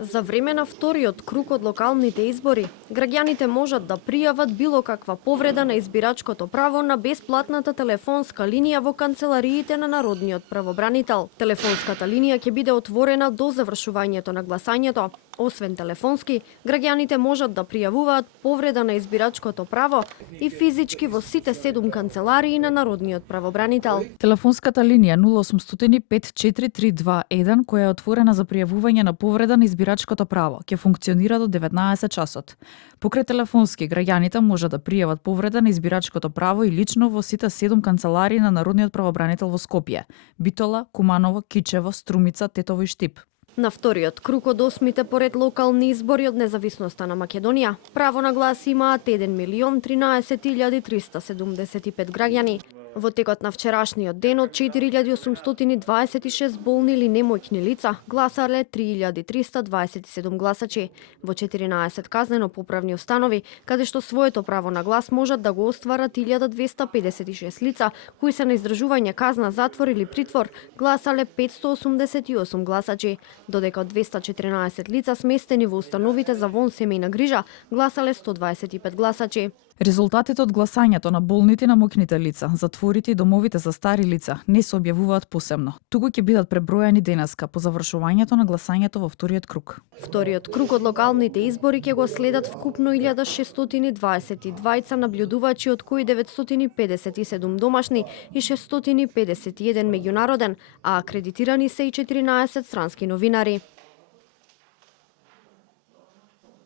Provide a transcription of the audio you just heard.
За време на вториот круг од локалните избори, граѓаните можат да пријават било каква повреда на избирачкото право на бесплатната телефонска линија во канцелариите на Народниот правобранител. Телефонската линија ќе биде отворена до завршувањето на гласањето. Освен телефонски, граѓаните можат да пријавуваат повреда на избирачкото право и физички во сите 7 канцеларии на Народниот правобранител. Телефонската линија 0800 543221, која е отворена за пријавување на повреда на избирачкото право, ќе функционира до 19 часот. Покрај телефонски, граѓаните можат да пријават повреда на избирачкото право и лично во сите 7 канцеларии на Народниот правобранител во Скопје: Битола, Куманово, Кичево, Струмица, Тетово и Штип. На вториот круг од 8-мите поред локални избори од независноста на Македонија, право на глас имаат 1.013.375 граѓани. Во текот на вчерашниот ден од 4.826 болни или немоќни лица гласале 3.327 гласачи во 14 казнено-поправни установи, каде што своето право на глас можат да го остварат 1.256 лица кои се на издржување казна затвор или притвор, гласале 588 гласачи, додека од 214 лица сместени во установите за вонсемејна грижа гласале 125 гласачи. Резултатите од гласањето на болните и намоќните лица, затворите и домовите за стари лица не се објавуваат посебно, туку ќе бидат пребројани денеска по завршувањето на гласањето во вториот круг. Вториот круг од локалните избори ќе го следат вкупно 1622 наблюдувачи, од кои 957 домашни и 651 меѓународен, а акредитирани се и 14 странски новинари.